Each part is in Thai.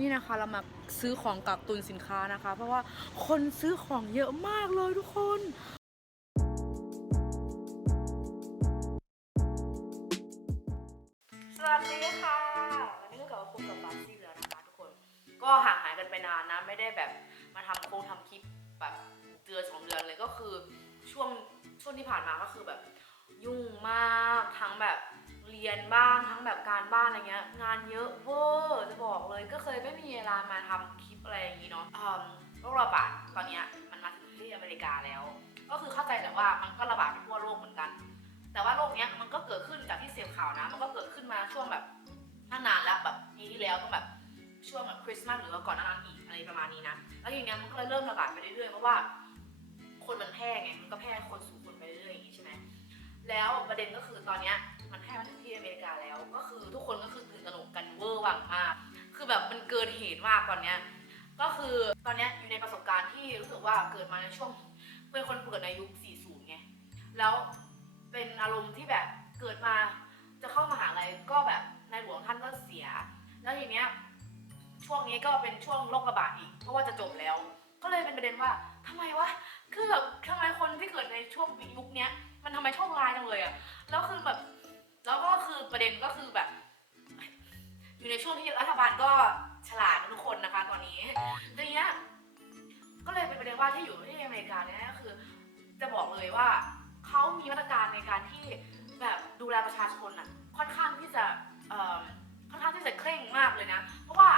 นี่นะคะเรามาซื้อของกักตุนสินค้านะคะ เพราะว่าคนซื้อของเยอะมากเลยทุกคนสวัสดีค่ะวันนี้ก็กลับมาพบกับบาซี่แล้วนะคะทุกคนก็ห่างหายกันไปนานนะไม่ได้แบบมาทำโครงทำคลิปแบบเดือนสองเดือนเลยก็คือช่วงช่วงที่ผ่านมาก็คือแบบยุ่งมากทั้งแบบ รียนบ้างทั้งแบบการบ้านอะไรเงี้ยงานเยอะเวอร์จะบอกเลยก็เคยไม่มีเวลามาทำคลิปอะไรอย่างงี้เนาะโรคระบาดตอนเนี้ยมันมาถึงที่อเมริกาแล้ว ก็คือเข้าใจแหละว่ามันก็ระบาดทั่วโลกเหมือนกัน แต่ว่าโรคเนี้ยมันก็เกิดขึ้นจากที่เสียข่าวนะ มันก็เกิดขึ้นมาช่วงแบบตั้งนานแล้วแบบปีที่แล้วก็แบบช่วงแบบคริสต์มาสหรือว่าก่อนหน้านั้นอีกอะไรประมาณนี้นะแล้วทีเนี้ยมันก็เลยเริ่มระบาดไปเรื่อยๆเพราะว่าคนมันแพร่ไงมันก็แพร่คนสู่คนไปเรื่อยๆอย่างนี้ใช่ไหมแล้วประเด็นก็คือตอนเนี้ย มันแพร่มาถึงที่อเมริกาแล้ว ก็คือทุกคนก็คือตื่นตระหนกกันเวอร์วังมาก คือแบบมันเกินเหตุมากตอนเนี้ย ก็คือตอนเนี้ยอยู่ในประสบการณ์ที่รู้สึกว่าเกิดมาในช่วงเป็นคนเกิดในยุค 40 ไง แล้วเป็นอารมณ์ที่แบบเกิดมาจะเข้ามาหาลัยก็แบบในหลวงท่านก็เสีย แล้วทีเนี้ยช่วงนี้ก็เป็นช่วงโรคระบาดอีก เพราะว่าจะจบแล้ว ก็เลยเป็นประเด็นว่าทำไมวะ คือแบบทำไมคนที่เกิดในช่วงยุคเนี้ย มันทำไมโชคร้ายจังเลยอะแล้วคือแบบ แล้วก็คือประเด็นก็คือแบบ อยู่ในช่วงที่รัฐบาลก็ฉลาดทุกคนนะคะตอนนี้ทีเนี้ยก็เลยเป็นประเด็นว่าที่อยู่ที่อเมริกาเนี่ยก็คือ จะบอกเลยว่าเขามีมาตรการในการที่แบบดูแลประชาชนอะ ค่อนข้างที่จะค่อนข้างที่จะเคร่งมากเลยนะ เพราะว่า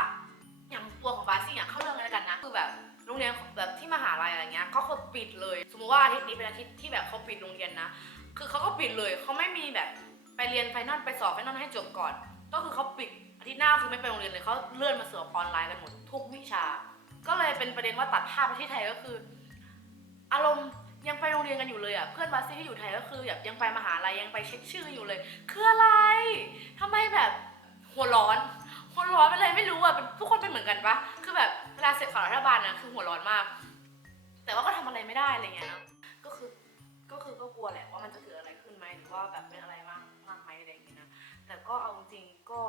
อย่างตัวของบาซี่อะเข้าเรื่องเลยแล้วกันนะคือแบบโรงเรียนแบบที่มหาลัยอะไรเงี้ยก็คือปิดเลย สมมติว่าอาทิตย์นี้เป็นอาทิตย์ที่แบบเขาปิดโรงเรียนนะ คือเขาก็ปิดเลยเขาไม่มีแบบ ไปเรียนไฟนอลไปสอบไฟนอลให้จบก่อน ก็คือเขาปิดอาทิตย์หน้าคือไม่ไปโรงเรียนเลยเขาเลื่อนมาสอบออนไลน์กันหมดทุกวิชา ก็เลยเป็นประเด็นว่าตัดภาพไประเทศไทยก็คือ อารมณ์ยังไปโรงเรียนกันอยู่เลยอะเพื่อนบาซี่ที่อยู่ไทยก็คือแบบยังไปมหาลัยยังไปเช็คชื่ออยู่เลย คืออะไรทำไมแบบหัวร้อนหัวร้อนเป็นอะไรไม่รู้อะเป็นทุกคนเป็นเหมือนกันปะคือแบบเวลาเสร็จข่าวรัฐบาลนะคือหัวร้อนมาก แต่ว่าก็ทำอะไรไม่ได้อะไรเงี้ยนะก็คือก็คือก็กลัวแหละว่ามันจะเกิดอะไรขึ้นไหมหรือว่าแบบเป็นอะไร ก็เอาจริงก็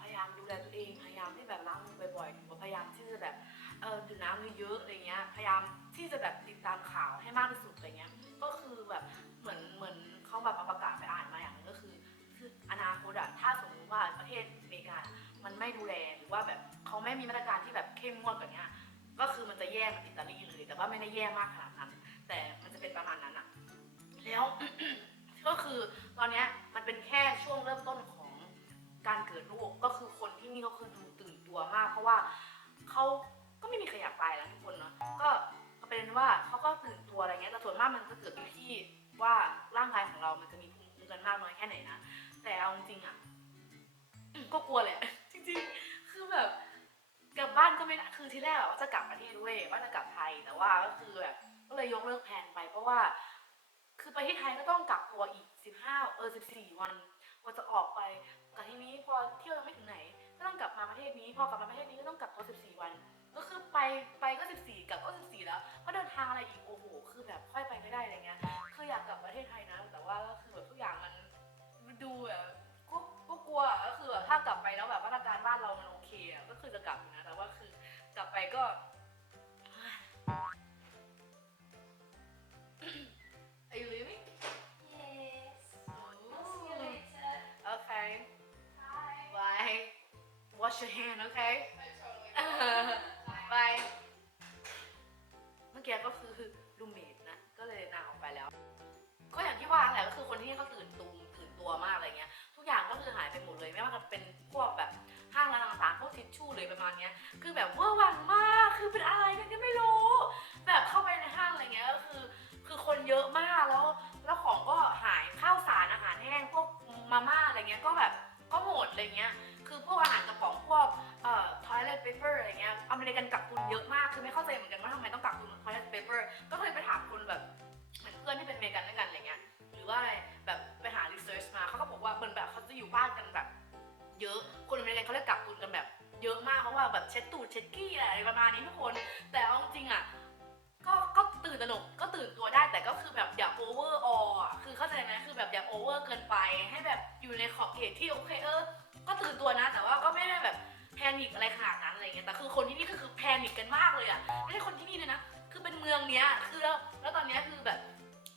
พยายามดูแลตัวเองพยายามที่แบบล้างมือบ่อยๆหรือว่าพยายามที่จะแบบเออดื่มน้ำเยอะๆอะไรเงี้ยพยายามที่จะแบบติดตามข่าวให้มากที่สุดอะไรเงี้ยก็คือแบบเหมือนเหมือนเขาแบบประกาศไปอ่านมาอย่างนึงก็คือคืออนาคตอะถ้าสมมติว่าประเทศอเมริกา มันไม่ดูแลหรือว่าแบบเขาไม่มีมาตรการที่แบบเข้มงวดแบบเนี้ยก็คือมันจะแย่เหมือนอิตาลีเลยแต่ว่าไม่ได้แย่มากขนาดนั้น แต่มันจะเป็นประมาณนั้นอะแล้วก็คือตอนเนี้ย เป็นแค่ช่วงเริ่มต้นของการเกิดโรคก็คือคนที่นี่เขาคือดูตื่นตัวมาก เพราะว่าเขาก็ไม่มีใครอยากตายแล้วทุกคนเนาะก็เป็นว่าเขาก็ตื่นตัวอะไรเงี้ยแต่ส่วนมากมันจะเกิดอยู่ที่ว่าร่างกายของเรามันจะมีภูมิคุ้มกันมากน้อยแค่ไหนนะแต่เอาจริงๆอะก็กลัวแหละ จริงๆ คือแบบกลับบ้านก็ไม่ได้คือที่แรกว่าจะกลับประเทศด้วยว่าจะกลับไทยแต่ว่าก็คือแบบก็เลยยกเลิกแผนไปเพราะว่า คือไปที่ไทยก็ต้องกักตัวอีก 15 เออ 14 วันกว่าจะออกไปแต่ทีนี้พอเที่ยวยังไม่ถึงไหน ก็ต้องกลับมาประเทศนี้ พอกลับมาประเทศนี้ก็ต้องกักตัว 14 วัน ก็คือไปไปก็ 14กลับก็ 14 แล้ว ก็เดินทางอะไรอีก โอ้โห คือแบบค่อยไปไม่ได้อะไรเงี้ย คืออยากกลับประเทศไทยนะ แต่ว่าก็คือแบบทุกอย่างมันดูแบบก็ก็กลัวก็คือแบบถ้ากลับไปแล้วแบบมาตรการบ้านเรามันโอเคก็คือจะกลับนะ แต่ว่าคือกลับไปก็ Wash your hand, okay? Bye. เมื่อกี้ก็คือรูเมทนะก็เลยนางออกไปแล้ว ก็อย่างที่ว่าแหละก็คือคนที่นี่เขาตื่นตูมตื่นตัวมากอะไรเงี้ย ทุกอย่างก็คือหายไปหมดเลย ไม่ว่าจะเป็นพวกแบบห้างร้านต่างๆพวกทิชชู่เลยประมาณเนี้ย คือแบบเวอร์วังมากคือเป็นอะไรกันก็ไม่รู้ แบบเข้าไปในห้างอะไรเงี้ยก็คือ คือคนเยอะมากแล้ว แล้วของก็หายข้าวสารอาหารแห้งพวกมาม่าอะไรเงี้ยก็แบบก็หมดอะไรเงี้ย toilet paper อะไรเงี้ยอเมริกันกักตุนเยอะมากคือไม่เข้าใจเหมือนกันว่าทำไมต้องกักตุน toilet paper ก็เคยไปถามคนแบบเหมือนเพื่อนที่เป็นอเมริกันด้วยกันอะไรเงี้ยหรือว่าอะไรแบบไปหา research มาเขาก็บอกว่าเหมือนแบบเขาจะอยู่บ้านกันแบบ เยอะคนอเมริกันเขาเลยกักตุนกันแบบ เยอะมากเพราะว่าแบบเช็ดตูดเช็ดขี้อะไรประมาณนี้ทุกคน แต่เอาจริงอะก็ก็ตื่นตระหนกก็ตื่นตัวได้แต่ก็คือแบบอย่าโอเวอร์ออะคือเข้าใจไหมคือแบบอย่าโอเวอร์เกินไป ให้แบบอยู่ในขอบเขตที่โอเคเออ ก็ตื่นตัวนะแต่ว่า นิคอะไรขนาดนั้นอะไรเงี้ยแต่คือคนที่นี่ก็คือแพนิคกันมากเลยอะไม่ใช่คนที่นี่เลยนะ คือเป็นเมืองเนี้ยคือแล้วแล้วตอนเนี้ยคือแบบ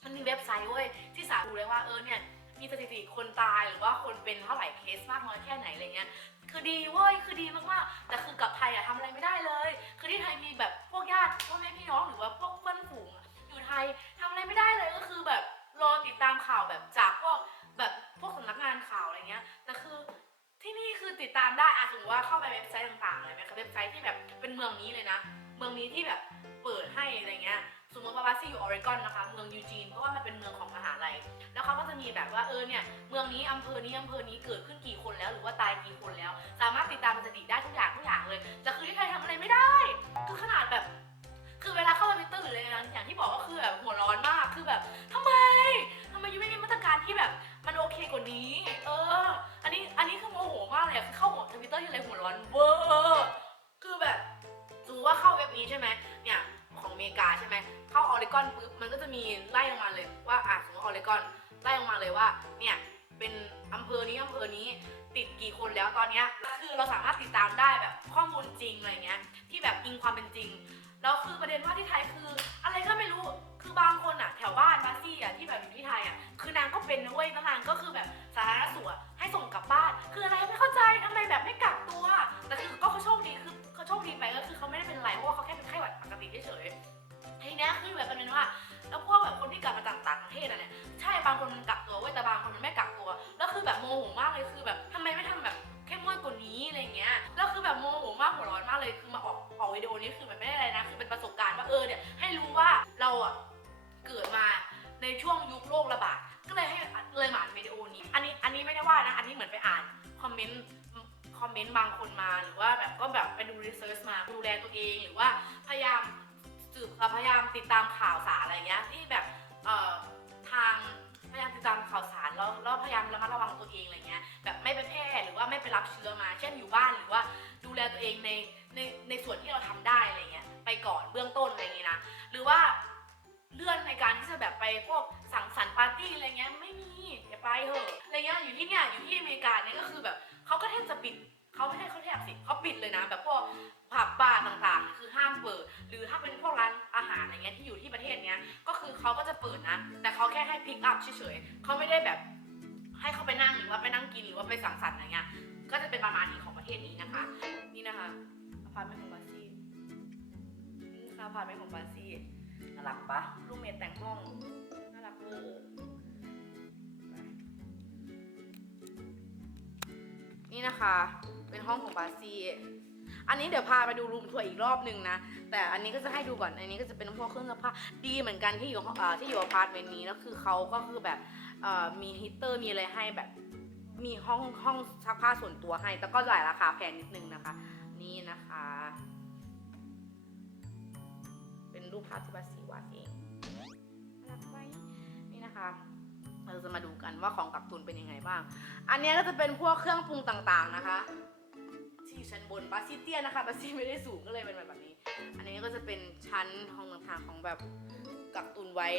มันมีเว็บไซต์เว้ยที่สาดูเลยว่าเออเนี่ยมีสถิติคนตายหรือว่าคนเป็นเท่าไหร่เคสมากน้อยแค่ไหนอะไรเงี้ยคือดีเว้ยคือดีมากๆ แต่คือกลับไทยอะทำอะไรไม่ได้เลย คือที่ไทยมีแบบพวกญาติพ่อแม่พี่น้องหรือว่าพวกเพื่อนฝูงอยู่ไทยทำอะไรไม่ได้เลยก็คือแบบรอติดตามข่าวแบบจากพวกแบบพวกสำนักงานข่าวอะไรเงี้ย ติดตามได้อะสมมติว่าเข้าไปเว็บไซต์ต่างๆเลยไหมคะเว็บไซต์ที่แบบเป็นเมืองนี้เลยนะ เมืองนี้ที่แบบเปิดให้อะไรเงี้ยสมมติว่าวาซี่อยู่ออริกอนนะคะ เมืองยูจีนเพราะว่ามันเป็นเมืองของมหาลัย แล้วเขาก็จะมีแบบว่าเออเนี่ยเมืองนี้อำเภอนี้อำเภอนี้เกิดขึ้นกี่คนแล้ว หรือว่าตายกี่คนแล้ว สามารถติดตามสถิติได้ทุกอย่างทุกอย่างเลยแต่คือที่ไทยทำอะไรไม่ได้คือขนาดแบบ ออริกอนปุ๊บมันก็จะมีไล่ลงมาเลยว่าอะสมมติออริกอนไล่ลงมาเลยว่าเนี่ยเป็นอำเภอนี้อำเภอนี้ติดกี่คนแล้วตอนเนี้ยคือเราสามารถติดตามได้แบบข้อมูลจริงอะไรเงี้ยที่แบบอิงความเป็นจริงแล้วคือประเด็นว่าที่ไทยคือ อะไรก็ไม่รู้คือบางคนอะแถวบ้านบาซี่อะที่แบบอยู่ที่ไทยอะคือนางก็เป็นนะเว้ยแล้วนางก็คือแบบสาธารณสุขให้ส่งกลับบ้าน คืออะไรไม่เข้าใจทำไมแบบไม่กั ไปอ่านคอมเมนต์คอมเมนต์บางคนมาหรือว่าแบบก็แบบไปดูรีเสิร์ชมาดูแลตัวเอง หรือว่าพยายามสืบพยายามติดตามข่าวสารอะไรเงี้ยที่แบบเอ่อทางพยายามติดตามข่าวสารแล้วแล้วพยายามระมัดระวังตัวเองอะไรเงี้ยแบบไม่ไปแพร่หรือว่าไม่ไปรับเชื้อมา เช่นอยู่บ้านหรือว่าดูแลตัวเองในในในส่วนที่เราทำได้อะไรเงี้ยไปก่อนเบื้องต้นอะไรเงี้ยนะหรือว่าเลื่อนในการที่จะแบบไปพวกสังสรรค์ปาร์ตี้อะไรเงี้ยไม่ ไปเถอะอะไรเงี้ยอยู่ที่เนี่ยอยู่ที่อเมริกาเนี่ยก็คือแบบเขาก็แทบจะปิดเขาไม่ใช่เขาแทบสิเขาปิดเลยนะ แบบพวกผับบาร์ต่างๆ คือห้ามเปิด หรือถ้าเป็นพวกร้านอาหารอะไรเงี้ยที่อยู่ที่ประเทศเนี้ยก็คือเขาก็จะเปิดนะ แต่เขาแค่ให้พิกอัพเฉยๆเขาไม่ได้แบบให้เขาไปนั่งหรือว่าไปนั่งกินหรือว่าไปสังสรรค์อะไรเงี้ยก็จะเป็นประมาณนี้ของประเทศนี้นะคะ นี่นะคะอพาร์ตเมนต์ของบาซี่นี่ค่ะอพาร์ตเมนต์ของบาซี่น่ารักปะรูมเมทแต่งห้องน่ารักเวอ นี่นะคะ เป็นห้องของบาซีอันนี้เดี๋ยวพาไปดูรูมทัวร์อีกรอบหนึ่งนะ แต่อันนี้ก็จะให้ดูก่อน อันนี้ก็จะเป็นพวกเครื่องซักผ้าดีเหมือนกันที่อยู่ที่อยู่อพาร์ตเมนต์นี้แล้วคือเขาก็คือแบบมีฮีตเตอร์มีอะไรให้แบบมีห้องห้องซักผ้าส่วนตัวให้ แต่ก็จ่ายราคาแพงนิดนึงนะคะ นี่นะคะ เป็นรูปภาพที่บัสซีวาดเอง ว่าของกักตุนเป็นยังไงบ้าง อันนี้ก็จะเป็นพวกเครื่องปรุงต่างๆนะคะ ที่อยู่ชั้นบนบัสซี่เตียนะคะบัสซี่ไม่ได้สูงก็เลยเป็นแบบนี้ อันนี้ก็จะเป็นชั้นห้องต่างๆของแบบกักตุนไว้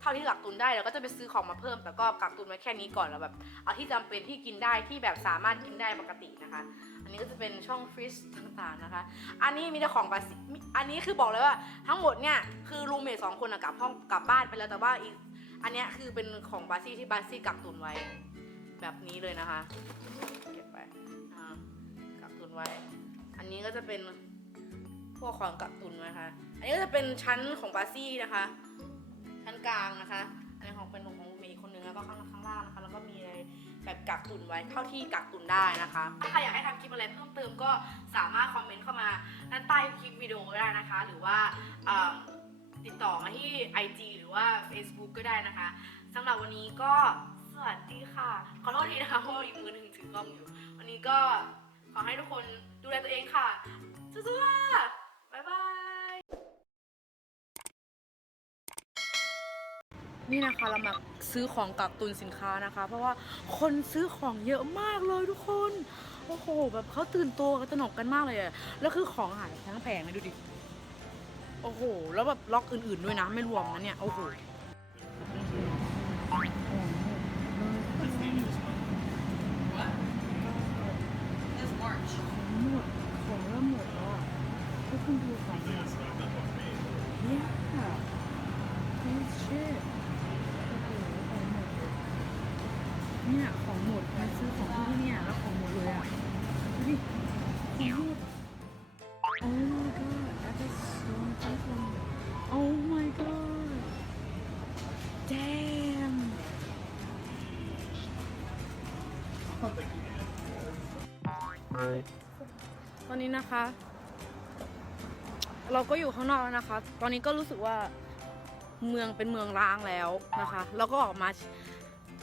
เท่าที่กักตุนได้แล้วก็จะไปซื้อของมาเพิ่ม แต่ก็กักตุนไว้แค่นี้ก่อนแล้วแบบเอาที่จำเป็นที่กินได้ที่แบบสามารถกินได้ปกตินะคะ อันนี้ก็จะเป็นช่องฟรีซต่างๆนะคะ อันนี้มีแต่ของบาซิมิอันนี้คือบอกเลยว่าทั้งหมดเนี่ยคือรูมเมทสองคนอะกลับห้องกลับบ้านไปแล้วแต่ว่าอีก อันเนี้ยคือเป็นของบาซี่ที่บาซี่กักตุนไว้ แบบนี้เลยนะคะ เก็บไปอ่ากักตุนไว้ อันนี้ก็จะเป็นพวกของกักตุนนะคะ อันนี้ก็จะเป็นชั้นของบาซี่นะคะ ชั้นกลางนะคะ อันนี้ของเป็นของของมีคนหนึงแล้วก็ข้างข้างล่างนะคะ แล้วก็มีอะไรแบบกักตุนไว้เท่าที่กักตุนได้นะคะ ถ้าใครอยากให้ทำคลิปอะไรเพิ่มเติมก็สามารถคอมเมนต์เข้ามาด้านใต้คลิปวิดีโอได้นะคะ หรือว่าอ่อ ติดต่อมาที่ IG หรือว่า Facebook ก็ได้นะคะสำหรับวันนี้ก็สวัสดีค่ะ ขอโทษทีนะคะเพราะว่าอีกมือหนึ่งถือกล้องอยู่ วันนี้ก็ขอให้ทุกคนดูแลตัวเองค่ะสู้ๆค่ะบ๊ายบาย นี่นะคะเรามาซื้อของกักตุนสินค้านะคะ เพราะว่าคนซื้อของเยอะมากเลยทุกคน โอ้โห แบบเขาตื่นตัวกันตระหนกกันมากเลยอะแล้วคือของหายทั้งแผงเลยดูดิ โอ้โห แล้วแบบล็อกอื่น ๆด้วยนะ ไม่รวมนะเนี่ย โอ้โหเนี่ยของหมดมาซื้อของที่เนี่ยแล้วของหมดเลยอะดิของหมด อนนี้นะคะ เราก็อยู่ข้างนอกแล้วนะคะ ตอนนี้ก็รู้สึกว่าเมืองเป็นเมืองร้างแล้วนะคะแล้วก็ออกมา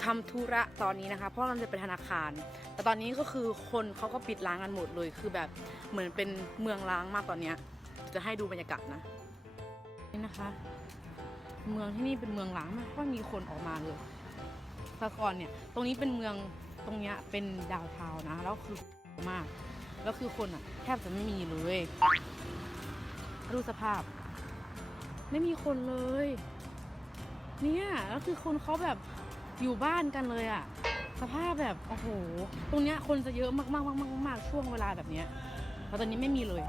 ทำธุระตอนนี้นะคะ เพราะเราจะไปธนาคาร แต่ตอนนี้ก็คือคนเขาก็ปิดร้านกันหมดเลย คือแบบเหมือนเป็นเมืองร้างมากตอนเนี้ยจะให้ดูบรรยากาศนะ นี่นะคะ เมืองที่นี่เป็นเมืองร้างไม่ค่อยมีคนออกมาเลยแต่ก่อนเนี่ย ตรงนี้เป็นเมืองตรงเนี้ยเป็นดาวน์ทาวน์นะ แล้วคือมาก แล้วคือคนอะ แทบจะไม่มีเลยดูสภาพ ไม่มีคนเลย เนี่ยแล้วคือคนเขาแบบอยู่บ้านกันเลยอะ สภาพแบบโอ้โห ตรงเนี้ยคนจะเยอะมากๆมากๆมากๆช่วงเวลาแบบเนี้ยแต่ตอนนี้ไม่มีเลย